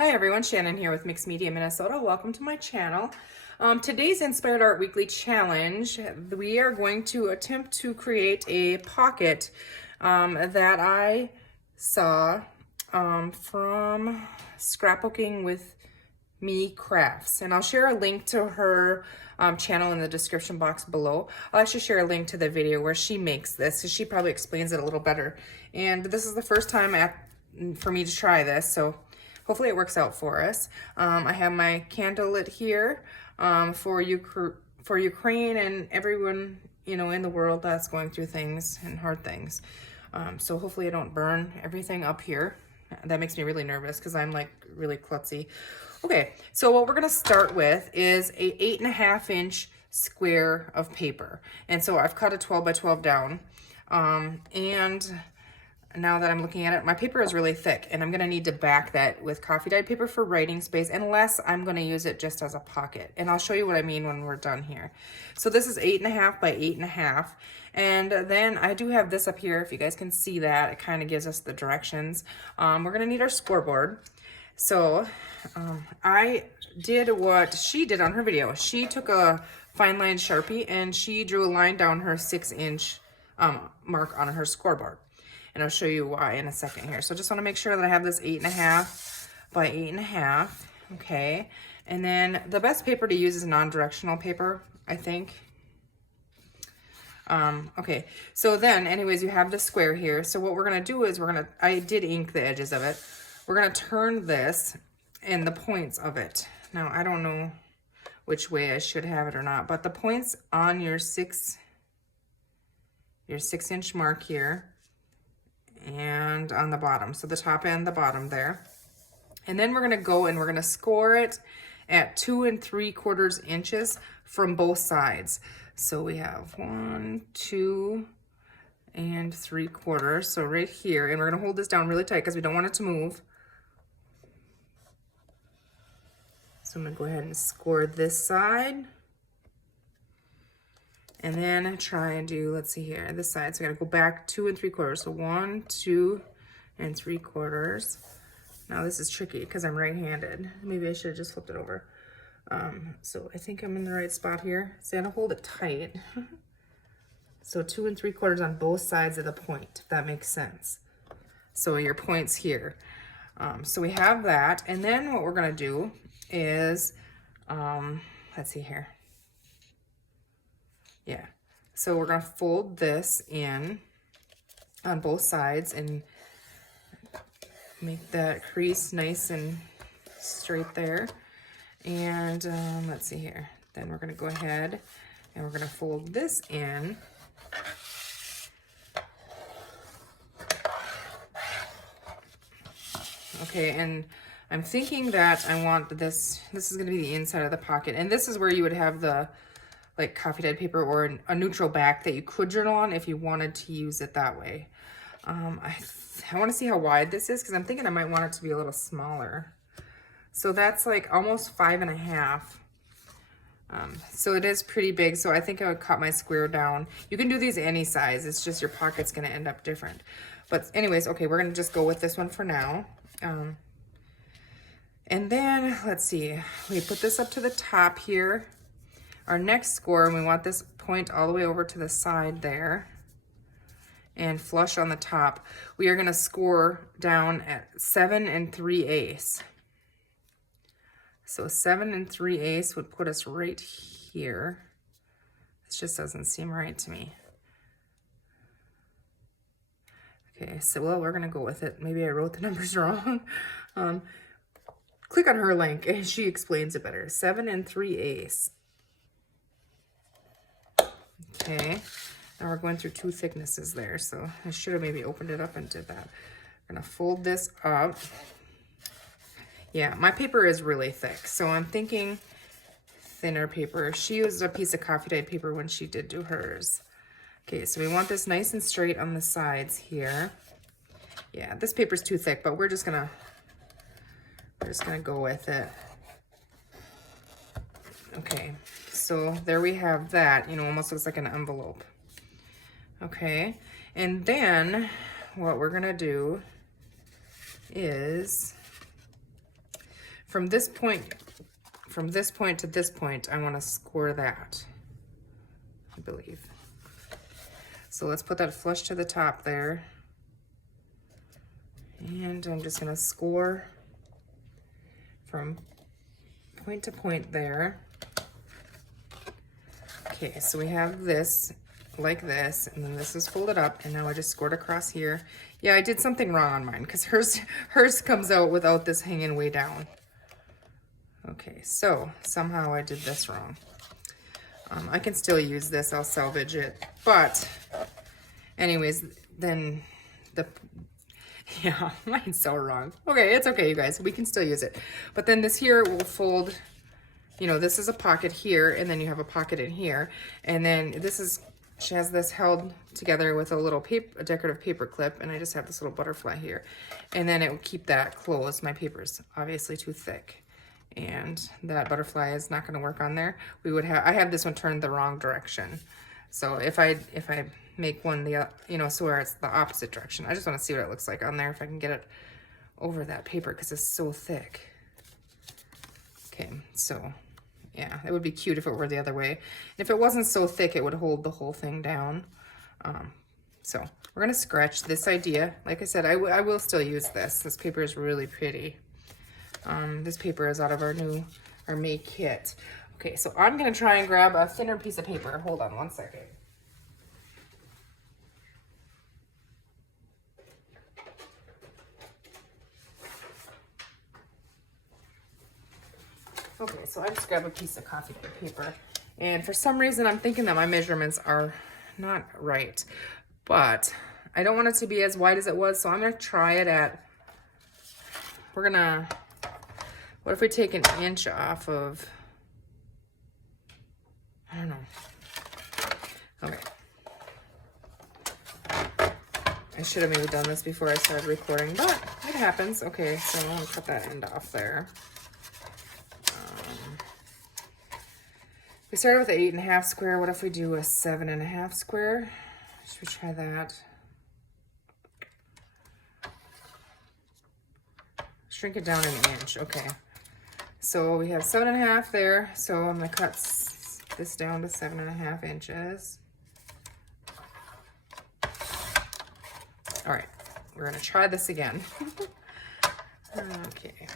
Hi everyone, Shannon here with Mixed Media Minnesota. Welcome to my channel. Today's Inspired Art Weekly Challenge, we are going to attempt to create a pocket that I saw from Scrapbooking with Me Crafts. And I'll share a link to her channel in the description box below. I'll actually share a link to the video where she makes this, so she probably explains it a little better. And this is the first time for me to try this, so hopefully it works out for us. I have my candle lit here for Ukraine and everyone, you know, in the world that's going through things and hard things. So hopefully I don't burn everything up here. That makes me really nervous because I'm like really klutzy. Okay, so what we're gonna start with is a 8.5-inch square of paper. And so I've cut a 12 by 12 down. And now that I'm looking at it, my paper is really thick and I'm gonna need to back that with coffee dyed paper for writing space, unless I'm gonna use it just as a pocket. And I'll show you what I mean when we're done here. So this is 8.5 by 8.5. And then I do have this up here, if you guys can see that, it kind of gives us the directions. We're gonna need our scoreboard. So I did what she did on her video. She took a fine line Sharpie and she drew a line down her 6-inch mark on her scoreboard. And I'll show you why in a second here. So just want to make sure that I have this 8.5 by 8.5. Okay. And then the best paper to use is non-directional paper, I think. Okay. So then anyways, you have the square here. So what we're going to do is I did ink the edges of it. We're going to turn this and the points of it. Now, I don't know which way I should have it or not, but the points on your 6-inch mark here, and on the bottom, so the top and the bottom there. And then we're gonna go and we're gonna score it at 2 3/4 inches from both sides. So we have 1, 2 3/4, so right here, and we're gonna hold this down really tight because we don't want it to move. So I'm gonna go ahead and score this side. And then try and do, let's see here, this side. So I gotta go back 2 3/4. So 1, 2 3/4. Now this is tricky because I'm right-handed. Maybe I should have just flipped it over. So I think I'm in the right spot here. So I'm gonna hold it tight. So 2 3/4 on both sides of the point, if that makes sense. So your point's here. So we have that. And then what we're gonna do is, let's see here. Yeah, so we're gonna fold this in on both sides and make that crease nice and straight there. And let's see here. Then we're gonna go ahead and we're gonna fold this in. Okay, and I'm thinking that I want this is gonna be the inside of the pocket. And this is where you would have the like coffee dyed paper or a neutral back that you could journal on if you wanted to use it that way. I want to see how wide this is because I'm thinking I might want it to be a little smaller. So that's like almost 5.5. So it is pretty big. So I think I would cut my square down. You can do these any size. It's just your pocket's going to end up different. But anyways, okay, we're going to just go with this one for now. And then let's see, we put this up to the top here. Our next score, and we want this point all the way over to the side there and flush on the top. We are gonna score down at 7 3/8. So 7 3/8 would put us right here. This just doesn't seem right to me. Okay, so well, we're gonna go with it. Maybe I wrote the numbers wrong. Click on her link and she explains it better. 7 3/8. Okay, now we're going through 2 thicknesses there, so I should have maybe opened it up and did that. I'm gonna fold this up. Yeah, my paper is really thick, so I'm thinking thinner paper. She used a piece of coffee dyed paper when she did do hers. Okay, so we want this nice and straight on the sides here. Yeah, this paper's too thick, but we're just gonna go with it. Okay, so there we have that, you know, almost looks like an envelope. Okay, and then what we're gonna do is from this point to this point, I want to score that, I believe. So let's put that flush to the top there. And I'm just going to score from point to point there. Okay, so we have this like this, and then this is folded up, and now I just scored across here. Yeah, I did something wrong on mine because hers comes out without this hanging way down. Okay, so somehow I did this wrong. I can still use this, I'll salvage it, but anyways, then yeah, mine's so wrong. Okay, it's okay, you guys, we can still use it. But then this here will fold, you know, this is a pocket here, and then you have a pocket in here, and then she has this held together with a little a decorative paper clip, and I just have this little butterfly here, and then it will keep that closed. My paper's obviously too thick, and that butterfly is not going to work on there. I have this one turned the wrong direction, so if I make one you know, so where it's the opposite direction, I just want to see what it looks like on there if I can get it over that paper because it's so thick. Okay, so yeah, it would be cute if it were the other way. If it wasn't so thick, it would hold the whole thing down. So we're gonna scratch this idea. Like I said, I will still use this. This paper is really pretty. This paper is out of our May kit. Okay, so I'm gonna try and grab a thinner piece of paper. Hold on one second. Okay, so I just grabbed a piece of coffee paper, and for some reason I'm thinking that my measurements are not right, but I don't want it to be as wide as it was, so I'm gonna try it at, what if we take an inch off of, I don't know. Okay. I should have maybe done this before I started recording, but it happens. Okay, so I'm gonna cut that end off there. We started with an 8.5 square. What if we do a 7.5 square? Should we try that? Shrink it down an inch. Okay. So we have 7.5 there. So I'm going to cut this down to 7.5 inches. All right. We're going to try this again. Okay.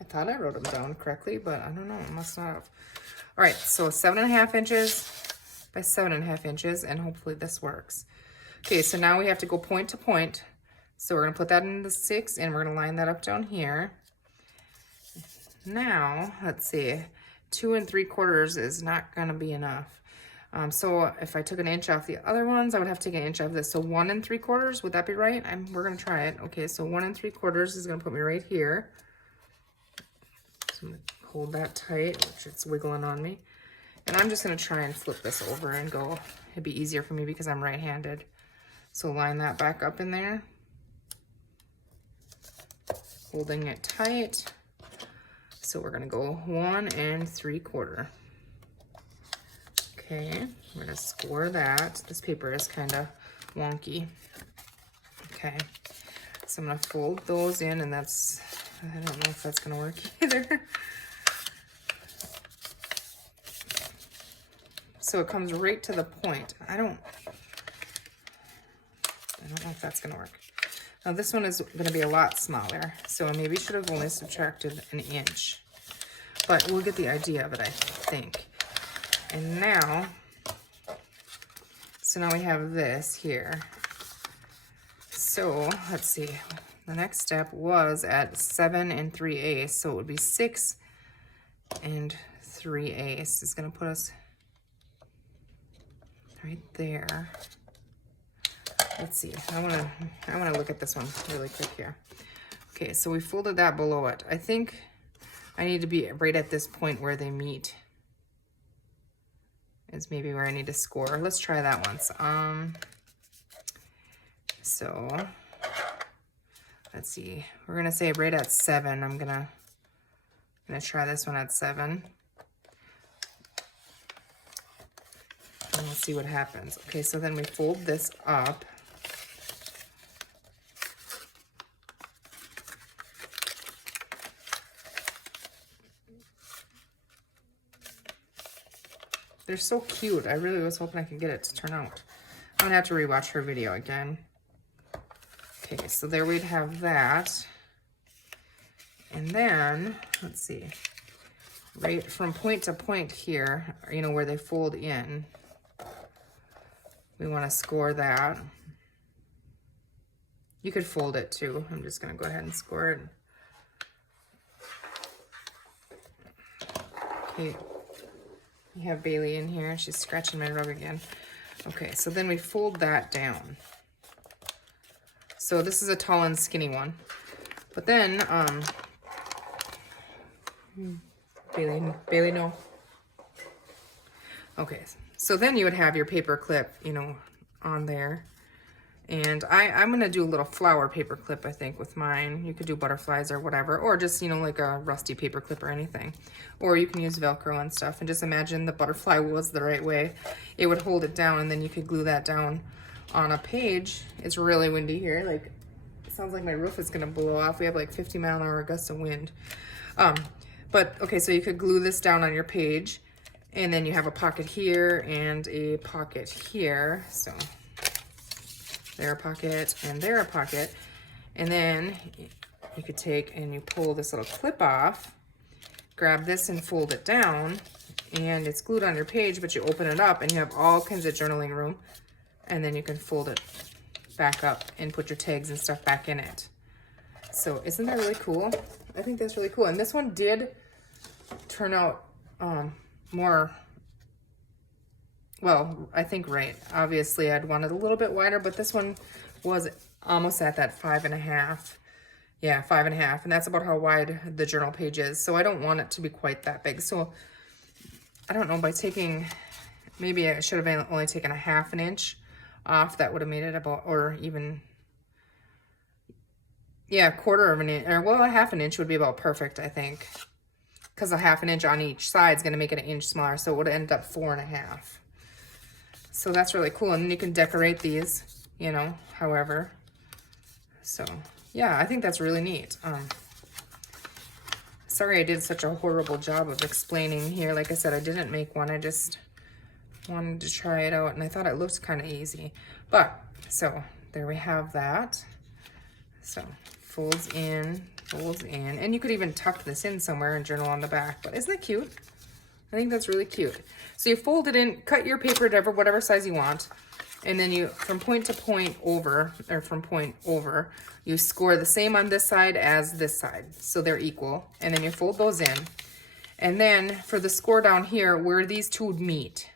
I thought I wrote them down correctly, but I don't know. I must not have. All right, so 7.5 inches by 7.5 inches, and hopefully this works. Okay, so now we have to go point to point. So we're gonna put that in the 6, and we're gonna line that up down here. Now, let's see, 2 3/4 is not gonna be enough. So if I took an inch off the other ones, I would have to take an inch off this. So 1 3/4, would that be right? We're gonna try it. Okay, so 1 3/4 is gonna put me right here. So I'm gonna hold that tight, which it's wiggling on me. And I'm just gonna try and flip this over and go. It'd be easier for me because I'm right-handed. So line that back up in there. Holding it tight. So we're gonna go 1 3/4. Okay, we're gonna score that. This paper is kind of wonky. Okay, so I'm gonna fold those in, and I don't know if that's gonna work either. So it comes right to the point. I don't know if that's gonna work. Now this one is gonna be a lot smaller, so I maybe should have only subtracted an inch. But we'll get the idea of it, I think. And now, so now we have this here. So let's see, the next step was at 7 3/8, so it would be 6 3/8. It's gonna put us right there. Let's see, I wanna look at this one really quick here. Okay, so we folded that below it. I think I need to be right at this point where they meet. Is maybe where I need to score. Let's try that once. So let's see. We're gonna say right at 7. I'm gonna try this one at 7. And we'll see what happens. Okay, so then we fold this up. They're so cute. I really was hoping I could get it to turn out. I'm gonna have to rewatch her video again. Okay, so there we'd have that. And then, let's see, right from point to point here, you know, where they fold in, we want to score that. You could fold it too. I'm just going to go ahead and score it. Okay, you have Bailey in here. She's scratching my rug again. Okay, so then we fold that down. So this is a tall and skinny one. But then, Bailey, no. Okay, so then you would have your paper clip, you know, on there. And I'm going to do a little flower paper clip, I think, with mine. You could do butterflies or whatever, or just, you know, like a rusty paper clip or anything. Or you can use Velcro and stuff. And just imagine the butterfly was the right way. It would hold it down, and then you could glue that down on a page. It's really windy here. Like, it sounds like my roof is going to blow off. We have like 50-mile-an-hour gusts of wind. But, okay, so you could glue this down on your page. And then you have a pocket here and a pocket here. So there a pocket and there a pocket. And then you could take and you pull this little clip off, grab this and fold it down, and it's glued on your page, but you open it up and you have all kinds of journaling room. And then you can fold it back up and put your tags and stuff back in it. So isn't that really cool? I think that's really cool. And this one did turn out more, well, I think right. Obviously, I'd want it a little bit wider, but this one was almost at that 5.5. Yeah, 5.5, and that's about how wide the journal page is. So I don't want it to be quite that big. So I don't know, by taking, maybe I should have only taken 1/2 inch off. That would have made it about, or even, yeah, 1/4 inch, or well, 1/2 inch would be about perfect, I think. Because 1/2 inch on each side is going to make it 1 inch smaller, so it would end up 4.5. So that's really cool, and then you can decorate these, you know, however. So yeah, I think that's really neat. Sorry I did such a horrible job of explaining here. Like I said, I didn't make one. I just wanted to try it out, and I thought it looked kind of easy. But so there we have that. So folds in, and you could even tuck this in somewhere and journal on the back. But isn't that cute? I think that's really cute. So you fold it in, cut your paper to whatever size you want, and then you, from point to point over, or from point over, you score the same on this side as this side, so they're equal, and then you fold those in. And then for the score down here, where these two would meet,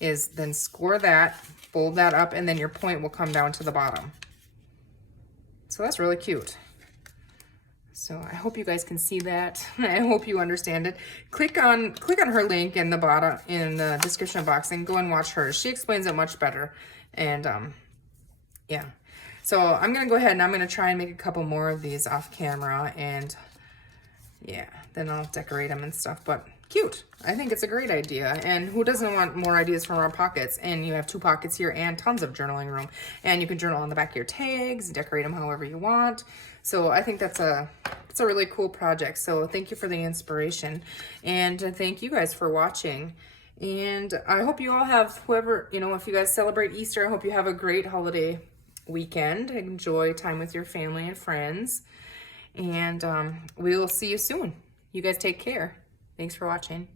is then score that, fold that up, and then your point will come down to the bottom. So that's really cute. So I hope you guys can see that. I hope you understand it. Click on her link in the bottom, in the description box, and go and watch hers. She explains it much better. And yeah. So I'm gonna go ahead and I'm gonna try and make a couple more of these off camera, and yeah, then I'll decorate them and stuff. But cute. I think it's a great idea. And who doesn't want more ideas from our pockets? And you have 2 pockets here and tons of journaling room. And you can journal on the back of your tags, decorate them however you want. So I think it's a really cool project. So thank you for the inspiration. And thank you guys for watching. And I hope you all have, whoever, you know, if you guys celebrate Easter, I hope you have a great holiday weekend. Enjoy time with your family and friends. And we will see you soon. You guys take care. Thanks for watching.